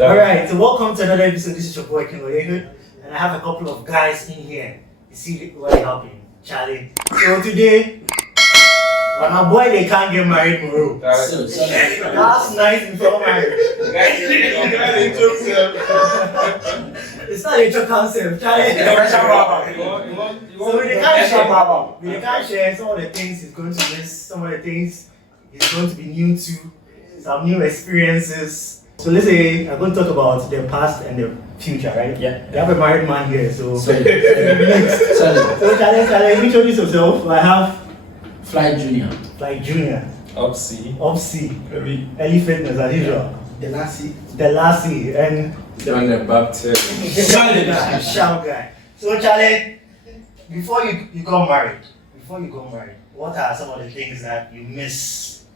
Alright, so welcome to another episode. This is your boy King Oyehud, and I have a couple of guys in here. You see what happened, Charlie. So today, when my boy they can't get married, Moro. Last night in front of marriage. It's not a joke concept, Charlie. So we can't share some of the things he's going to miss, some of the things he's going to be new to, some new experiences. So let's say I'm going to talk about the past and the future, right? Yeah. We have a married man here, so Sorry. so Charlie, introduce yourself. I have Fly Junior. like Junior, Upsy. Ellie Fitness as usual, the Lassie, and John the Baptist. Shout guy. So Charlie, before you got married, what are some of the things that you miss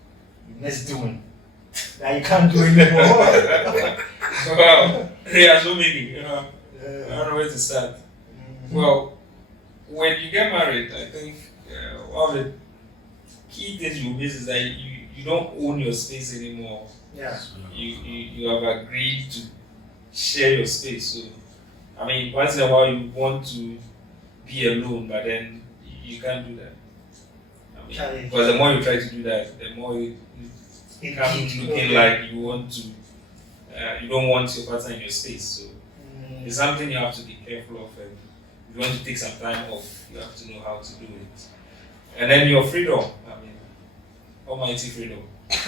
doing that you can't do anymore? Wow. There are so many. I don't know where to start. Well, when you get married, I think one of the key things you miss is that you don't own your space anymore. Yeah. You have agreed to share your space. So, I mean, once in a while you want to be alone, but then you can't do that. I mean, because the more you try to do that, the more it becomes looking like you want to. You don't want your partner in your space. So it's something you have to be careful of. And if you want to take some time off, you have to know how to do it. And then your freedom. I mean, almighty freedom. You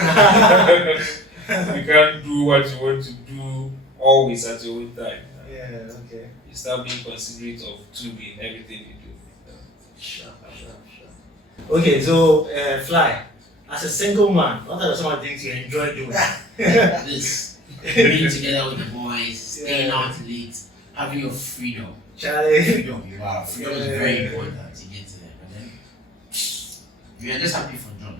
can't do what you want to do always at your own time. Yeah, okay. You start being considerate of two in everything you do. Sure. Okay, so Fly, as a single man, what are some of the things you enjoy doing? This. Being together with the boys, staying out late, having your freedom. Charlie. Freedom is very important to get to there. But then, we are just happy for John.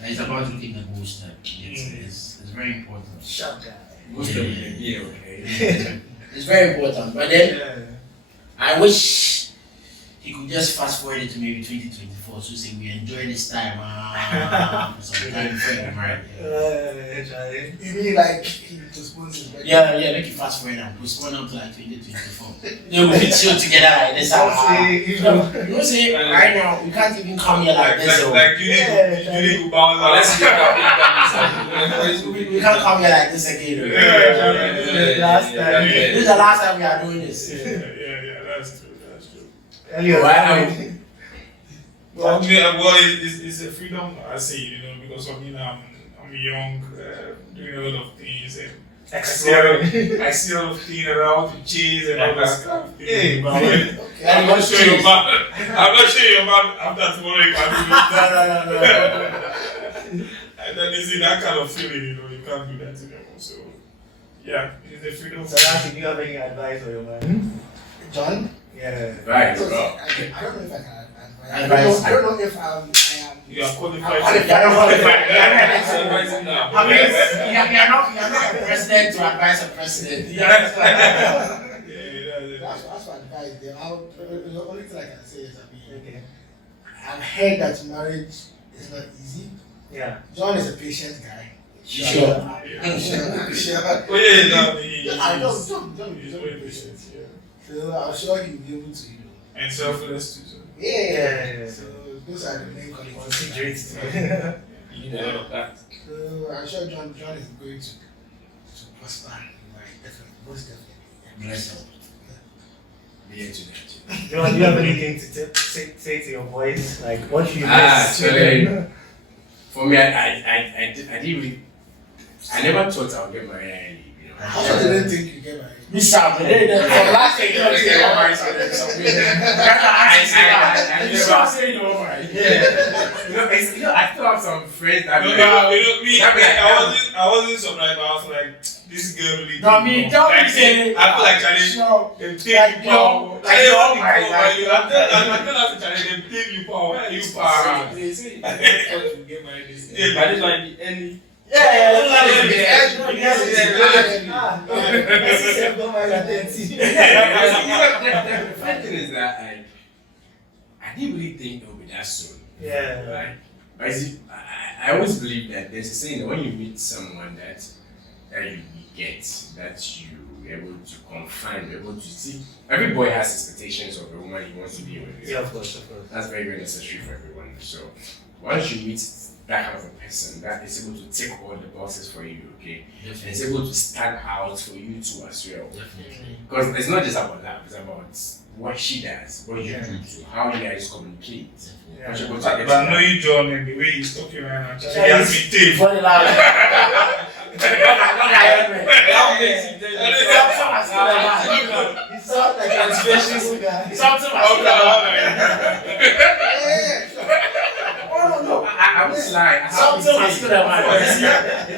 That he's about to take the whole step to get to this. It's very important. Shout guy. Most of them, yeah, okay. It's very important. But then, Yeah. I wish he could just fast forward it to maybe 2024. So say we enjoy this time. Some time before you get married. Charlie. You mean like he postpones his wedding? Yeah, make it fast forward and postpone up to like 2024. Then we fit chill together like this. You know, say right now we can't even come here like this. Like you need to bounce out. Let's We can't come here like this again. Last time. This is the last time we are doing this. Yeah, that's true. Elliot. Well, it's a freedom, I say, because I mean, I'm young, doing a lot of things, and I see a lot of things around to chase and all that stuff. Hey, I'm not sure your man after tomorrow you can do it. And then it's that kind of feeling, you can't do that anymore. So, yeah, it's the freedom. So Lassie, do you have any advice for your man? John? Yeah. Right, I don't know if I can advise. Advice. I don't know if I am. You are qualified. I'm You are not qualified. Advising now. I mean, you are not a president to advise a president. You understand? That's what advice. The only thing I can say is Okay. I've heard that marriage is not easy. Yeah. John is a patient guy. Sure. I'm sure. Oh, yeah, I know he's John very patient, yeah. So I'm sure he'll be able to, And selfless too. So. Yeah. So those are the main qualities. Considerate. You need a lot of that. So I'm sure John is going to prosper. Definitely, most definitely. Bless him. John, do you have anything to say to your boys? Like, what should you Charlie. For me, I didn't really. I never thought I would get married early. I also didn't think you get married. Me Sam, from last year you don't say you're married. I still have some friends that. I wasn't surprised, but I was like, this girl really. No, me, don't be saying. I feel like Charlie. They take you power. I'm not asking Charlie. They take you power. Where are you power? They say. But this might be any. Yeah. The funny thing is that I didn't really think it would be that soon. Yeah. Right? But I always believe that there's a saying that when you meet someone that you get that you're able to confine, you're able to see. Every boy has expectations of a woman he wants to be with. Yeah, of course. That's very, very necessary for everyone. So once you meet that kind of a person that is able to tick all the boxes for you, okay, and is able to stand out for you too as well. Definitely. Because it's not just about that, it's about what she does, what you Yeah. do too, how you guys communicate. Yeah. Once you're able to But get I to know that- you, John, and the way he's talking right now. He Yeah, has been taped. Funny loud. He sounds like a special guy. Something Oh no, I was like, Something was good at my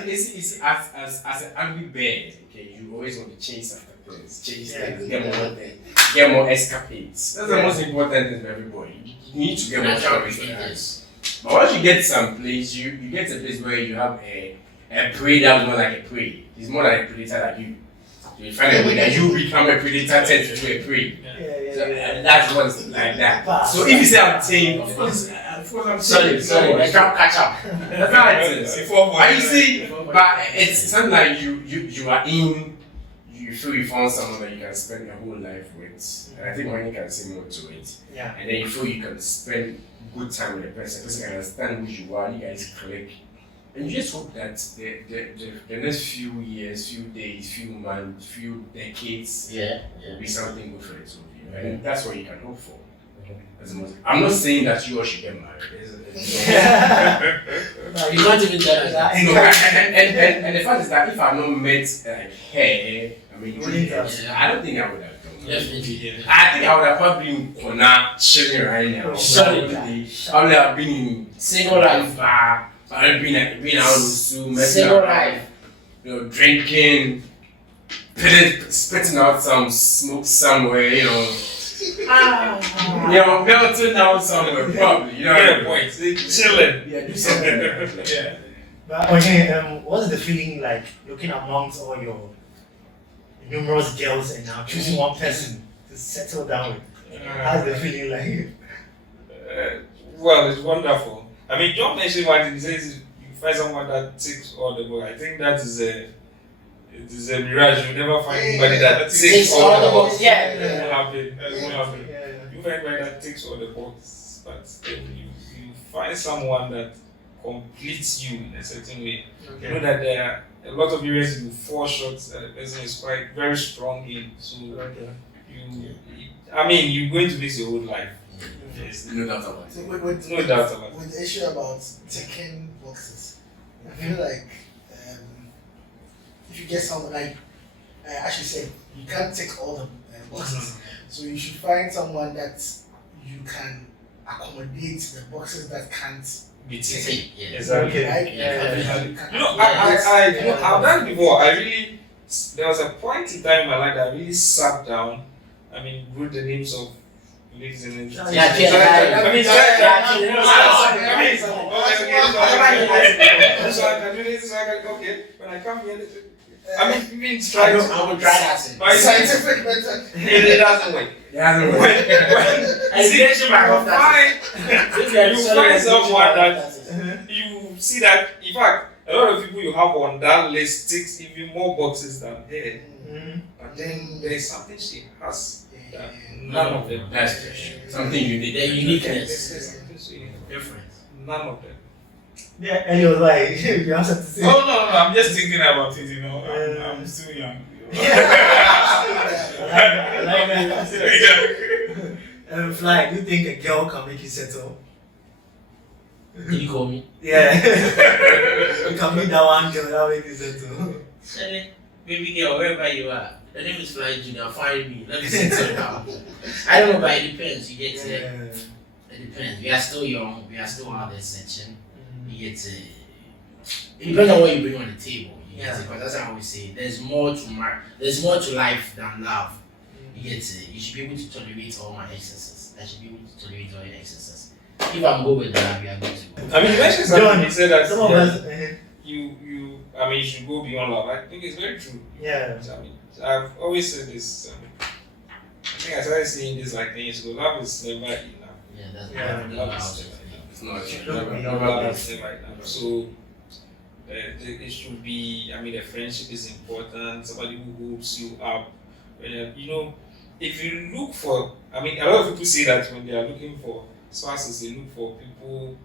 it's as an angry bird, okay, you always want to chase after things, chase Yeah. things, get more escapades. That's the most important thing for everybody. You need to get more escapades. But once you get some place, you get to a place where you have a prey that was more like a prey. It's more like a predator like you. So you find a way that you become a predator turned into a prey. So, and that's what's like that. So if you say I'm tame, of course I'm Sorry, I can't catch up. That's how it is. But you see, but it's something like you are in, you feel you found someone that you can spend your whole life with. And I think money can say more to it. Yeah. And then you feel you can spend good time with the person can understand who you are, you guys click. And you just hope that the next few years, few days, few months, few decades will be something good for the two of you. And that's what you can hope for. That's the most, I'm not saying that you all should get married. You can't even tell us that. No, and the fact is that if I not met like her, I mean, I don't think I would have done that. Definitely. I think I would have probably been in Kona chilling right now. Probably have been in Single life. bar, probably been out with Sue, messing Single around, life. you know, drinking, spitting out some smoke somewhere, you know. Melting down somewhere, probably. You know what I mean? Chilling. Yeah, do something. Yeah. But okay, what's the feeling like looking amongst all your numerous girls and now choosing one person to settle down with? How's the feeling like? Well, it's wonderful. I mean, John mentioned one thing. He says you find someone that ticks all the boxes. I think that is a mirage. You never find anybody that ticks all the boxes. Yeah. It won't happen. Yeah. You find anybody that ticks all the boxes, but then you find someone that completes you in a certain way. You know that there are a lot of areas you fall short that the person is quite very strong in. So I mean, you're going to miss your whole life. Yes. No doubt about it. So with No doubt about it. with the issue about ticking boxes, I feel like if you get someone like I should say you can't tick all the boxes, so you should find someone that you can accommodate the boxes that can't Be See, ticking. yeah. Exactly. right? Yeah. You can You know, accommodate- I've done it before. There was a point in time in my life that I really sat down. I mean, wrote the names of ladies and names. Yeah, I mean, so I can do this. Okay, when I come here, I mean, you mean try to. I will try that. But it's scientific method. it doesn't work. Yeah, no, You find someone that you see that, in fact, a lot of people you have on that list ticks even more boxes than her. But then there is something she has that none of them. That's something unique. The uniqueness. There's something so unique. Different. None of them. Yeah, and he was like, you have something to say. Oh no, I'm just thinking about it. You know, I'm still young. I like that. Fly, do you think a girl can make you settle? Did you call me? Yeah. You can meet that one girl that will make you settle. Shelly, baby girl, wherever you are. The name is Fly Junior. Find me. Let me settle down. I don't know, but it depends. You get it. It depends. We are still young. We are still out there searching. You get it. It depends on what you bring on the table. You get it. Because that's how I always say. There's more to life than love. You get it. You should be able to tolerate all my excesses. I should be able to tolerate all your excesses. If I'm good with that, we are good to go. I mean, you mentioned John, something. You said that Some of us, I mean, you should go beyond love. I think it's very true. yeah. I mean, I've always said this. I think I started saying this like 10 years ago. Love is never enough. Yeah, that's Yeah, what love I is was never enough. It's not Look, Love is never enough. So it should be. I mean, a friendship is important. Somebody who holds you up. If you look for, I mean, a lot of people say that when they are looking for spouses, they look for people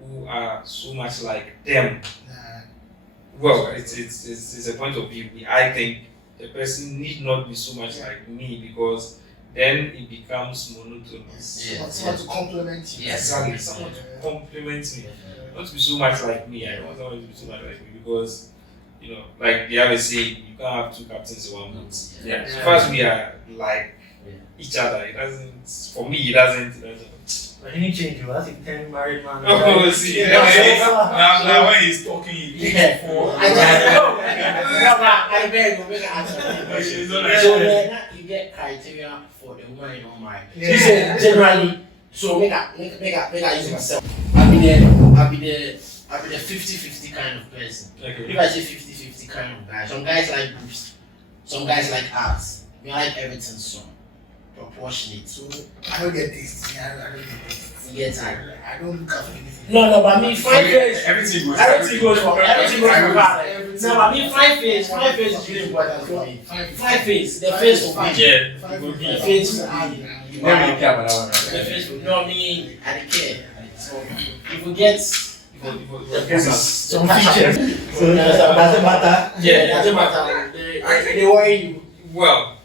who are so much like them. Well, it's a point of view. I think the person need not be so much like me, because then it becomes monotonous. Someone to compliment you. Exactly. Someone to compliment me. Not to be so much like me. I don't want someone to be so much like me, because like they always say, you can't have two captains in one boat. Yeah. So far as we are like each other, it doesn't. For me, it doesn't. But any change, you as a 10 married man. Oh, see, now when he's talking, he I beg you, make an answer. So then you get criteria for the woman in your mind. Yeah. She said generally. So make I use myself. I'll be the 50-50 kind of person. Okay. If I say 50-50 kind of guy, some guys like groups, some guys like arts. We like everything so proportionate. So I don't get this. I don't get this. Yes, I don't look out for anything. No, but I mean 5 years. Everything goes. Everything goes for balance. No, but I mean 5 years. 5 years is really important for me. 5 years. The face for me. Yeah. The face for me. You never really care about that one, The right? face for me. No, I mean I don't care. So if we get Some features. So doesn't matter. yeah, it doesn't matter. They worry you. Well,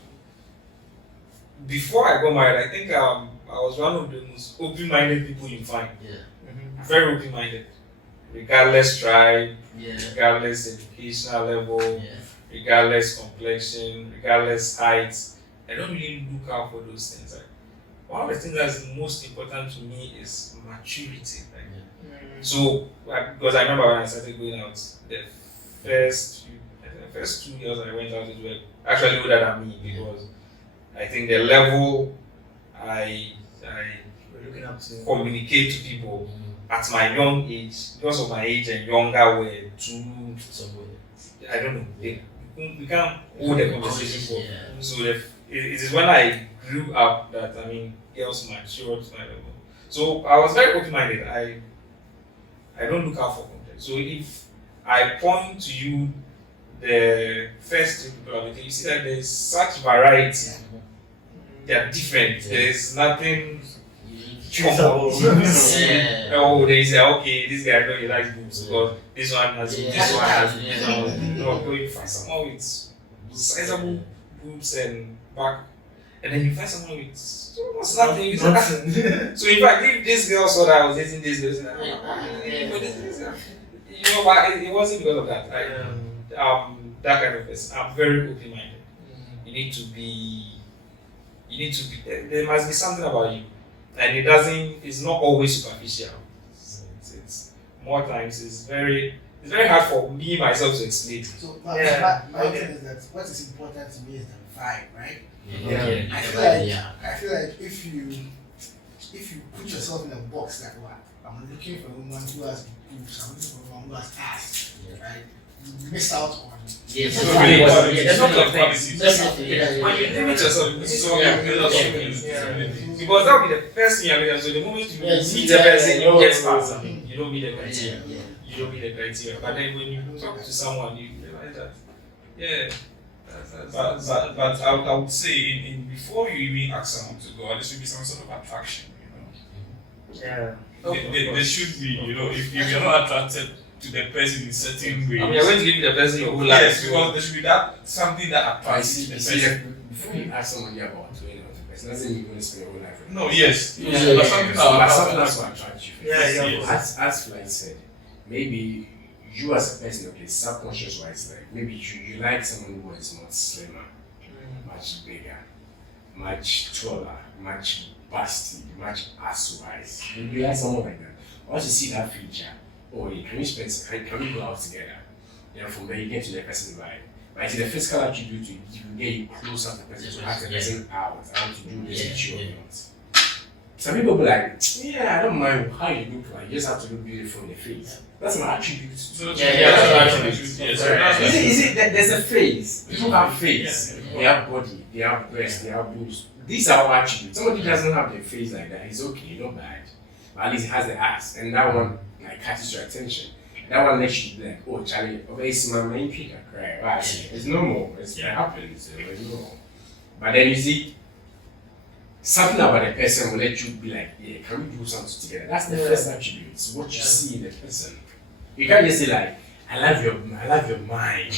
before I got married, I think I was one of the most open-minded people you find. Yeah. Very open-minded, regardless tribe, Yeah. regardless educational level, Yeah. regardless complexion, regardless height. I don't really look out for those things. Like, one of the things that's most important to me is maturity. So, because I remember when I started going out, the first 2 years I went out, it were actually older than me, because I think the level I We're looking up to. communicate to people at my young age, because of my age and younger, were too, I don't know, we can't hold a conversation for. Yeah. So it is when I grew up that, I mean, girls matured to my level. So I was very open-minded. I don't look out for content. So if I point to you the first 3 people I'm meeting, you see that there's such variety. They are different. There is nothing common. Yeah. Oh, they say, okay, this guy really likes boobs, because this one has boobs, this one has boobs. Yeah. No, you find someone with sizable boobs and back, and then you find someone with almost nothing. You say, so in fact, if this girl saw that I was dating this person, but it wasn't because of that. That kind of person. I'm very open-minded. You need to be. There must be something about you, and it's not always superficial. It's more times it's very hard for me myself to explain. So Yeah. my thing is that what is important to me is the vibe, right? Yeah. I feel like if you put yourself in a box that I'm looking for a woman who has boobs, I'm looking for a woman who has ass, right? You miss out on. Yes. So really, Yes. there's not a things. Definitely. Yeah. When you limit yourself, you so Yeah. because that will be the first thing you're looking at. So the moment you Yeah, meet the person, you get past. Yeah. You don't meet the criteria. Yeah. You don't meet the criteria. But then when you talk to someone, you realize that, yeah. But I would say in before you even ask someone to go, there should be some sort of attraction, Yeah. There should be, if you're not attracted to the person in certain ways. I mean, you're going to give me the person your whole life. Yes, because there should be something that I attracts see, the you see, person. before you ask somebody about the person, doesn't mean you're going to spend your whole life with them. No, yes. Yeah. But something But that something else will attract you. Yeah, yeah. Yes. As Fly said, maybe you as a person, okay, subconscious wise, like maybe you like someone who is much slimmer, much bigger, much taller, much busty, much ass wise. You like someone like that. Once you see that feature, oh, yeah, can we go out together? Then from there you get to the person vibe. But I see the physical attribute will get you closer to the person to ask the person out to do this with you or not. Some people be like, yeah, I don't mind how you look like, you just have to look beautiful in the face. That's my attribute. So Yeah, that's what what I Yes, Is it there's a phase. People have face. They have body, they have breasts, they have boobs. These are all attributes. Somebody doesn't have the face like that, it's okay, not bad. But at least it has the ass, and that one like catches your attention. that one makes you be like, oh, Charlie, okay, it's my main pick, right? Right? It's normal. It happens. It's normal. But then you see, something about the person will let you be like, yeah, can we do something together? That's the first attribute. It's what you see in the person. You can't just say like, I love your mind.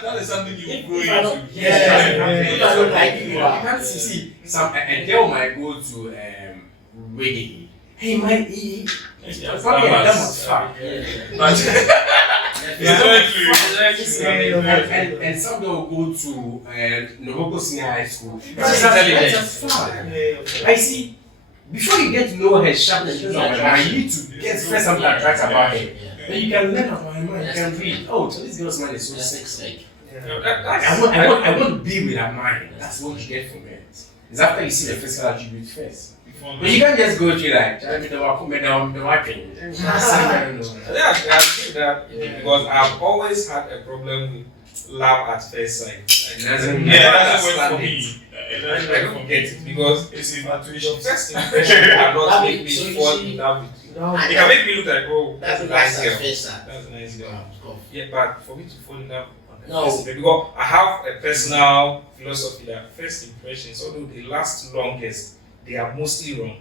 That is something you grow into. You can't see some a girl might go to reggae. Hey, my and some will go to Noroko Senior High School. I see. Before you get to know her sharpness, you need to get first something that attracts about her. Then you can learn about her mind. You can read. Oh, so this girl's mind is so sexy. I want to be with her mind. That's what you get from it. It's after you see the physical attribute first. But you can't just go through like, yeah, I think that because I've always had a problem with love at first sight. That's for me. I don't get it because it's infatuation. First impression cannot make me fall in love with you. It can make me look like, oh, that's a nice girl. That's a nice girl. Yeah, but for me to fall in love because I have a personal philosophy that first impressions, although they last longest, they are mostly wrong.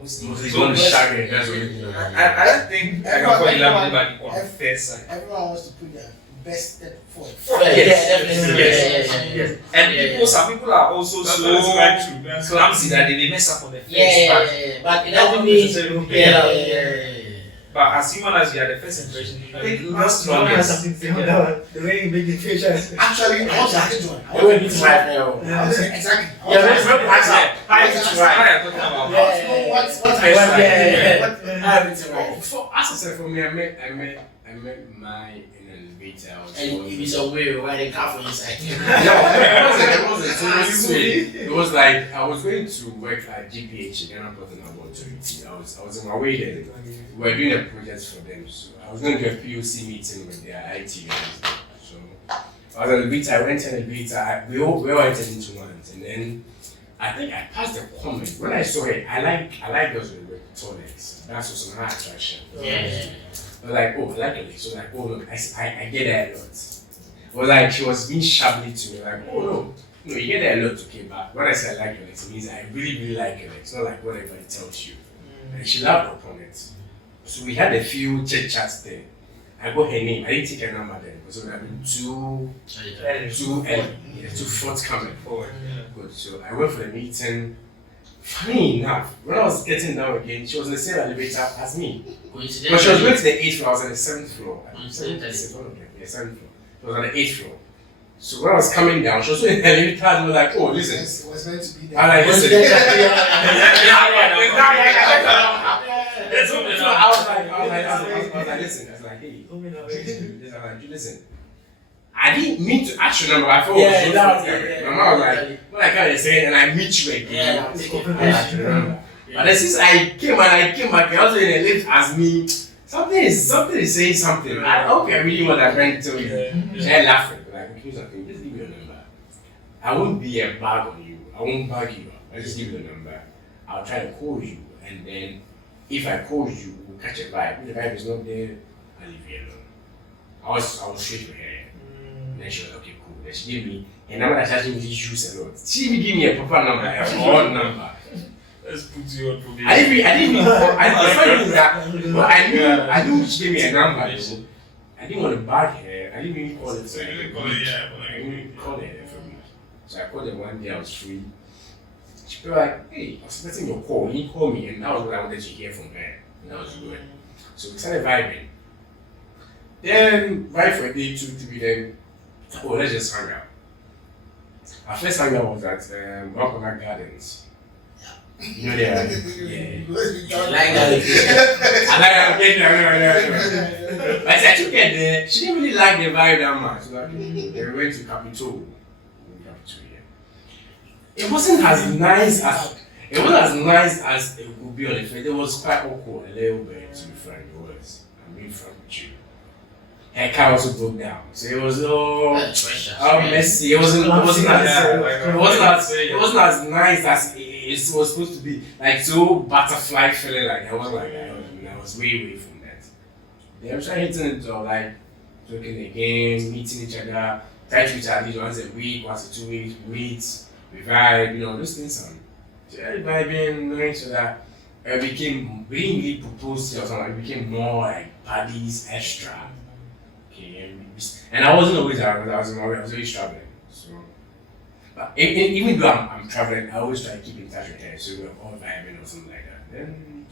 Mostly. So that's what you I don't think I can fall in love with anybody on first sight. Everyone wants to put their best step forward. Yes. And some people are also so clumsy that they mess up on the first part. But it doesn't mean But as human as you are, the first impression, I think last one has something to say on that one. The way you make the facials. Actually, I was asking John. Exactly. As I said, for me, I met my in an elevator. And if it's a way, why they car for inside? It wasn't. It was like I was going to work at GPH, Ghana Portland Authority. I was on my way there. We were doing a project for them, so I was going to do a POC meeting with their IT guys. So I was on the beat. I went on the beat. We all entered into once, and then I think I passed the comment when I saw it. I like girls with tall legs. That's also my attraction. I was like, oh, I like it. So like, oh look, I get that a lot. It was like she was being sharply to me, like, oh no, you get that a lot, okay, but when I say I like your legs, it means I really like your legs. It's not like what everybody tells you. And she loved upon it. So we had a few chit chats there. I got her name. I didn't take her number then because we had been too forthcoming. Good. So I went for the meeting. Funny enough, when I was getting down again, she was in the same elevator as me. But she was going to the 8th floor. I was on the 7th floor. 7th floor. She was on the 8th floor. So when I was coming down, she was in the elevator and was like, oh, listen. It was meant to be there. I like, listen. I was like, listen. I was like, hey, listen. I didn't mean to ask your number. I thought it was so my mom was like, when I can't say it and I meet you again. I ask your number. But then since I came back, I was in the lift as me. Something is saying something. I hope I really want that friend to tell you. They're laughing. Like, okay, something. Just give me your number. I won't be a bag on you. I won't bag you up. I just give you the number. I'll try to call you, and then if I call you, we'll catch a vibe. If the vibe is not there, I'll leave you alone. I was straight with her. And then she was okay, cool. Then she gave me a number that charged me to use a lot. She even gave me a proper number, a odd number. Let's put you on probation. I didn't even but I knew she gave me a number. I didn't want to bag her. I didn't even call it. So you didn't call it, I didn't call her for me. So I called her one day, I was free. She was like, hey, I was expecting your call. You called me, and that was what I wanted to hear from her. And that was good. So we started vibing. Then, right for a day, 2, 3, then, oh, let's just hang out. Our first hangout was at Rockland Gardens. You know, yeah. Like that. I took her there. She didn't really like the vibe that much. Like, they went to Capitol. It wasn't as nice as it would be on the face. It was quite awkward a little bit, to be frank. It was. I'm being frank with you. her car also broke down. So it was all Pressure. messy. It wasn't as nice as it was supposed to be. Like so butterfly feeling like I was like I was way from that. Then I'm trying hitting it or like talking again, meeting each other, trying to meet at least once a week, once a 2 weeks, we meet, we vibe, those things on. So vibing, knowing so that we didn't really propose to or something, it became more like buddies, extra. Okay, and I wasn't always around, I was always traveling. So, but even though I'm traveling, I always try to keep in touch with her, so we're all vibing or something like that. Then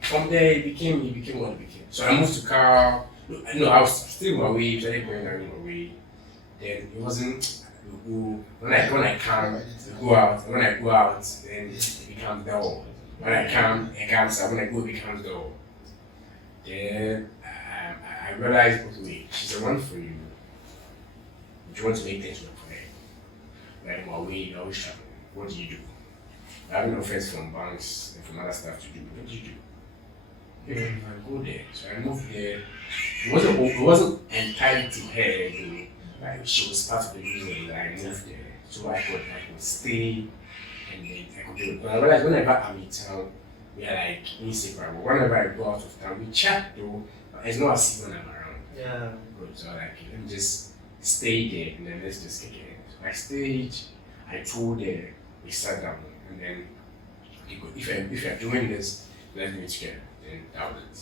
from there, it became what it became. So I moved to Cal. No, I was still my way, started going down my way. Then it wasn't when I come, go out. When I go out, then it becomes dull. When I come, it comes out. When I go, it becomes dull. Then I realized, okay, wait, she's the one for you. Do you want to make things work for her? Like my way, you're always traveling. What do you do? I have no friends from banks and from other stuff to do. What do you do? Okay, I go there. So I moved there. It wasn't entirely to her, though. Like she was part of the reason that I moved there. So I could stay and then I could do it. But I realized whenever I'm in town, we are like inseparable. Whenever I go out of town, we chat though, but it's not as if when I'm around. Yeah. Good. So like let me just stay there and then let's just kick it. So I stayed, I told her, we sat down and then if you're doing this, let's do it together. Then that was it.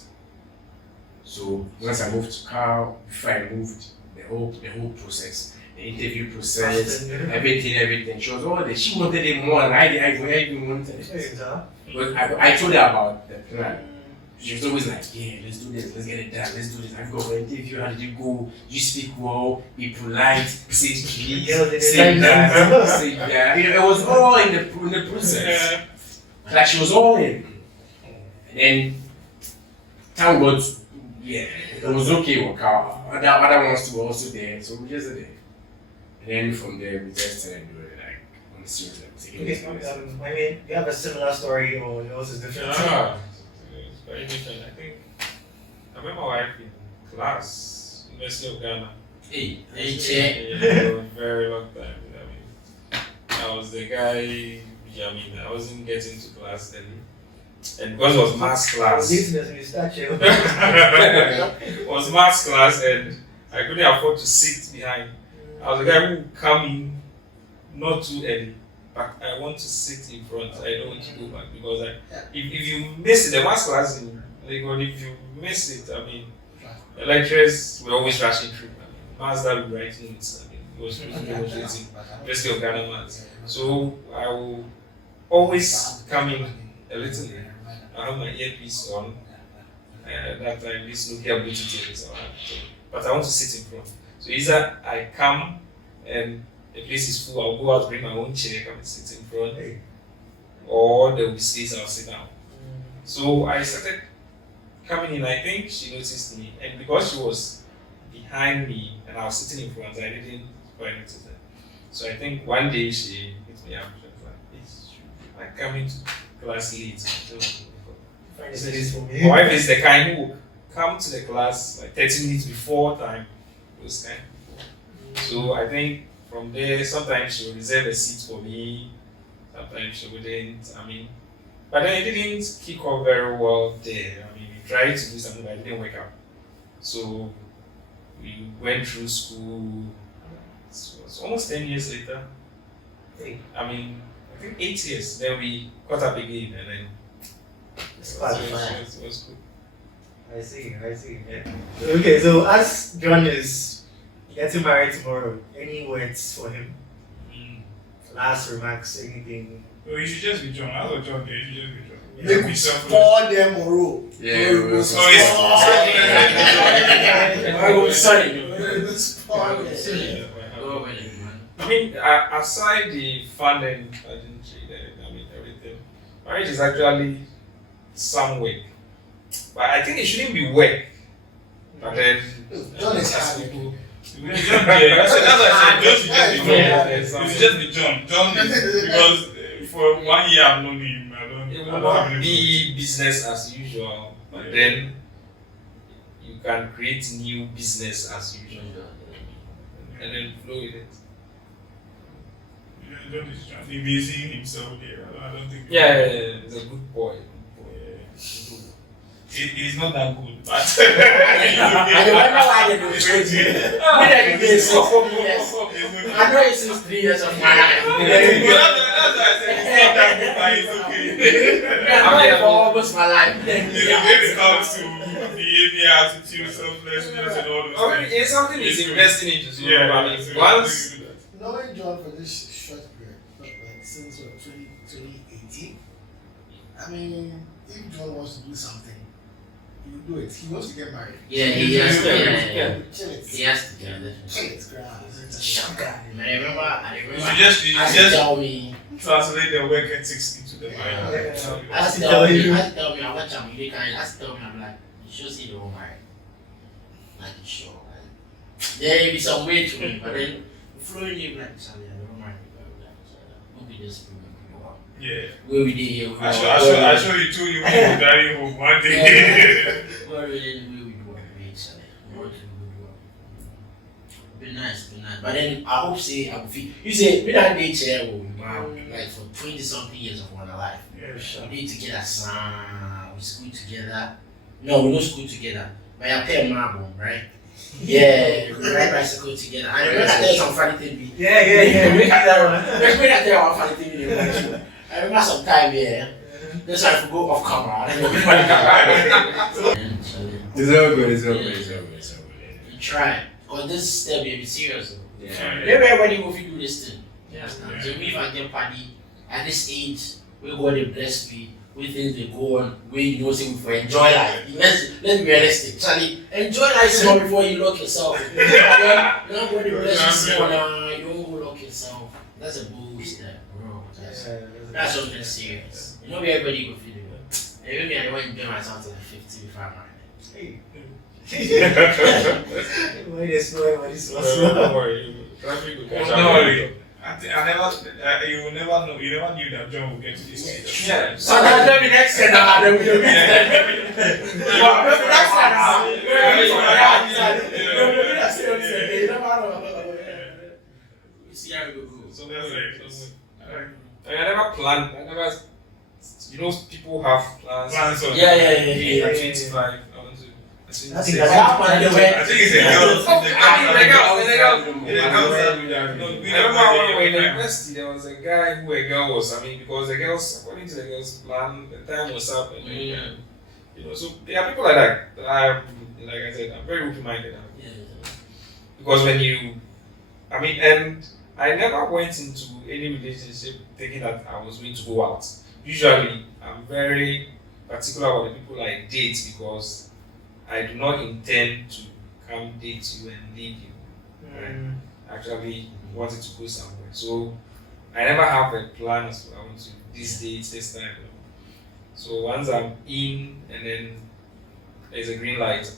So once I moved to Cal, before I moved, the whole process, the interview process, everything. She was all there. She wanted it more than I even wanted it. But I told her about the plan. She was always like, yeah, let's do this, let's get it done, let's do this. I've got an interview, how did you go? You speak well, be polite, say please, say that. It was all in the process. Like she was all in. And then thank God, yeah, it was okay with Cal. Other ones were also there, so we just did it. And then from there, we just started doing it like on the serious level. I mean, you have a similar story or yours is different? Yeah, it's very different. I think I met my wife in class, University of Ghana. Hey, Yeah, for a very long time. I was the guy. I wasn't getting to class then. And because it was maths class. It was maths class and I couldn't afford to sit behind. I was the guy who would come in not too early, but I want to sit in front. I don't want to go back because if you miss it, the maths class in Lagos, if you miss it, the lecturers were always rushing through. Maths that we write notes. It was demonstrating University of Ghana maths. So I will always come in a little late. I have my earpiece on. That time, this Nokia Bluetooth earpiece on. But I want to sit in front. So either I come and the place is full, I'll go out, bring my own chair, come and sit in front. Or there will be space, I'll sit down. So I started coming in, I think she noticed me. And because she was behind me and I was sitting in front, I didn't quite notice her. So I think one day she hit me up. She was like, I come into class late. My wife is the kind who will come to the class like 30 minutes before time. Those kind of people. So I think from there, sometimes she will reserve a seat for me. Sometimes she wouldn't. But then it didn't kick off very well there. We tried to do something, but it didn't work out. So we went through school. It was almost 10 years later. I think 8 years. Then we caught up again, and then it was good. I see. Yeah. Okay, so as John is getting married tomorrow, any words for him? Last remarks, anything? Oh, you should just be John. I was John there, you should just be John. They could spoil them or Yeah, we will. Aside the fun and everything, marriage is actually some work. But I think it shouldn't be work. But then, John is happy. people. John, that's what I said. John should just be John. John is because for 1 year I've known him. It will not be business as usual, but then you can create new business as usual and then flow with it. If he's seeing himself there, I don't think. Yeah, he's a good boy. He's not that good, but. I don't know why they do it. I know it since 3 years of my life. I'm here for almost my life. When it comes to behavior, attitude, selflessness, and all those I mean, it's something he's investing into. So I mean, so once. Knowing John for this short period, like since 2018, I mean, if John wants to do something, he will do it. He wants to get married. Yeah, he has to. Chill it. He has to. Chill it, girl. Shut up. I remember. You just Tell me. translate the work ethics into the mind. I have to tell me. I watch him. You can't. I have to tell me. I'm like, you should see the wrong married. Like you sure. There may be some way to it, but then flowing you like, sorry, I don't mind. We'll be just Yeah. where we did here. I show you two you will marry home one day. Where we did, where we do what we actually. What we do. Be nice. But then I hope say I will feel. You say we don't date here, like for 20-something years of our life. Yeah, sure. We did together, we school together. No, we don't school together. But I pay marble, right? Yeah, we ride bicycle together. I remember that there's some funny thing. Yeah. We had that one. Let's bring that there one funny thing in the I remember some time, yeah. That's why I could go off camera. It's all good. You try. Because this step, you be serious. Yeah. Maybe everybody will do this thing. Yes, now. So if I get party at this age, we go to bless me. We think they go on where you know say for enjoy life. Let's be realistic. Charlie, enjoy life small before you lock yourself. You're not going to bless you small now. You don't go lock yourself. That's a bullshit, bro. That's something serious. You know where everybody go feel it. Maybe I don't enjoy myself till 50 before I'm married. When it's slow, when it's slow. Don't worry. Traffic will catch up. Don't worry. You will never know. You never knew that John would get to this stage. Yeah. So that's maybe next year now. Then we'll meet them. Maybe next year now. We see how we go. So that's it. I never planned. I never. You know, people have plans. Plans on. Yeah. At 25, I want to. I think that's happened. I think it's a girl. I remember when in university there was a guy who a girl was. I mean, because the girls, according to the girls' plan, the time was up, and you know, so there are people like that. That are, like I said, I'm very open-minded. Because when you, I mean, and I never went into any relationship thinking that I was going to go out. Usually, I'm very particular about the people I date because I do not intend to come date you and leave you. Right? I actually wanted to go somewhere. So I never have a plan as to I want to this date, this time. So once I'm in and then there's a green light,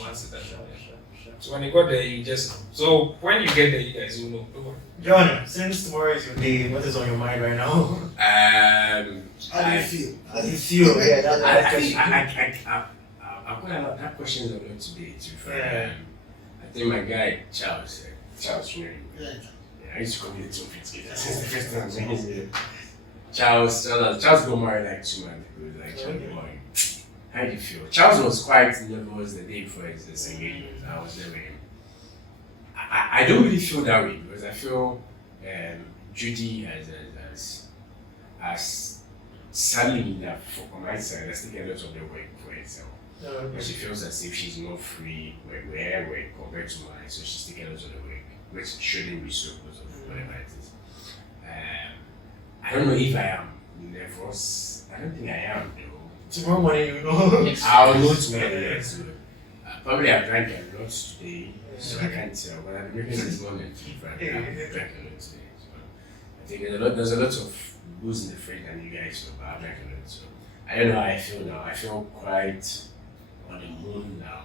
once it so when you got there, you just know. So when you get there, you guys will know. Don't worry. John, since tomorrow is your day, what is on your mind right now? How do you feel? How do you feel? Yeah, that's the question. I've got a lot. That question is a lot today. To be fair. Yeah. I think my guy Charles, Mary. Yeah. I used to call him the 250. That's the first time I'm saying it. Charles got married like 2 months ago. He was actually boy. How do you feel? Charles was quite nervous the day before his engagement. I was there with him. I don't really feel that way because I feel Judy as sadly enough on my side has taken a lot of the work for herself. But she feels as if she's not free with her work compared to mine, so she's taking a lot of the work, which shouldn't be so because of whatever it is. I don't know if I am nervous. I don't think I am though. Tomorrow morning, you know. I'll know tomorrow. So, probably I've drank a lot today, so I can't tell. But I'm drinking this morning, I've drank a lot today. So I think there's a lot of booze in the fridge than you guys know, but I've drank a lot. So I don't know how I feel now. I feel quite on the moon now.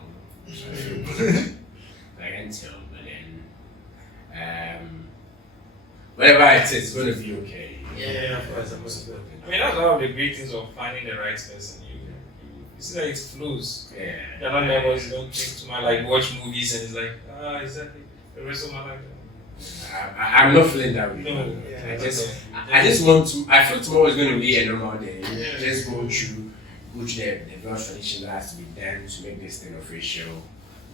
So I feel good. I can tell, but then whatever it is, it's gonna be okay. Yeah, of course, I'm most I mean, that's one of the great things of finding the right person. see that it flows. Yeah. You're not nervous, you don't think too much, like watch movies and it's like, is that the rest of my life? I'm not feeling that way. No. I just want to. I feel tomorrow is going to be a normal day. Just go through the Welsh tradition that has to be done to make this thing official.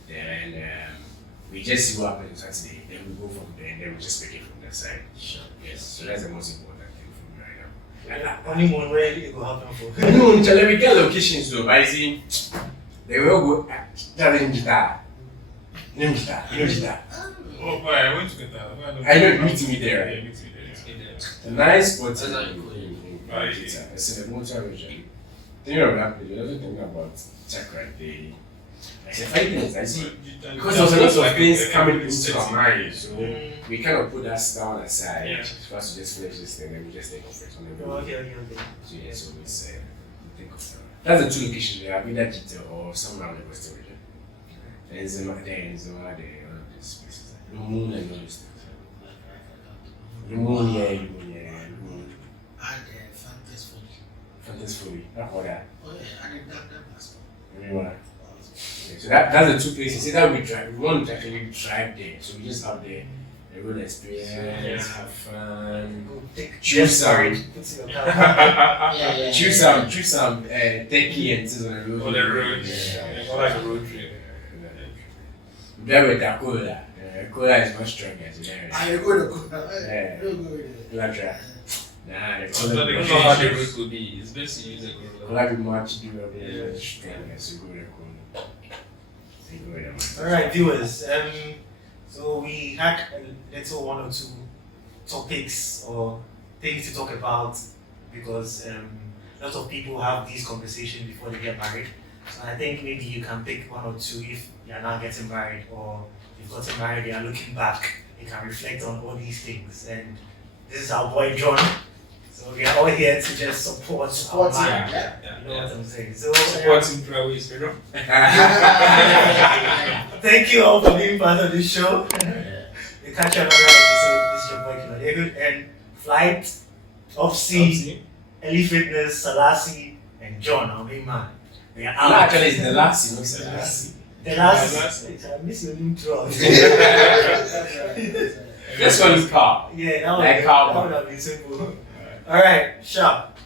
Then we just see what happens on Saturday. Then we go from there, and then we just pick it from that side. Sure. Yes. So that's the most important thing for me right now. Honeymoon, where it will happen for? No, Charlie, we get locations though. But I see they will go. Charlie, guitar. You know guitar. Oh, boy, I went to get that. I know you meet me there, Yeah, right? meet me there. The nice spot That's in how you put it. it's in the motor region. Thinking of that place, you're also thinking about Chakra Day. I said, five things, I see. Because there was a lot of things coming into our mind, so we kind of put that down aside Yeah. for us to just finish this thing and we just take off it on the Oh, road. okay. So yeah, so it's we think of that. That's the two locations there, either Jita or somewhere around the Western region. Then Zima there and Zima there, all of these places. The moon and all these things. The moon, yeah, the moon. And Fantasy Folly. Fantastically, not all that. Oh yeah, and that was. Everyone. Yeah, so that's the two places. See that we drive. We want to actually drive there. So we just out there, a road experience, have fun. Choose some, choose some techie and things on the road. On the road. Yeah. More like a road trip. Drive with that cola. Cola is much stronger. So there. I go to go. Yeah. Go there. Cola try. Nah, the So they cola. don't know how the road could be. It's best to use a road. Cola be much durable, much stronger. So go there, cola. So go there. Alright, viewers. So we had a little one or two topics or things to talk about because lots of people have these conversations before they get married. So I think maybe you can pick one or two if you are not getting married or you've gotten married, you are looking back, you can reflect on all these things. And this is our boy John. So we are all here to just support our man. Yeah. You know what I'm saying? So Supporting Travis, Pedro. thank you all for being part of this show. We catch you on another episode. This is your boy Kino David and Flight, Opsy, Ellie Fitness, Salasi, and John, our main man. We are No, out. actually, it's the last, you know, it's the last. The last, I miss your new truck. This one is car. Yeah, that Like would cowboy. have been simple. Alright, sharp.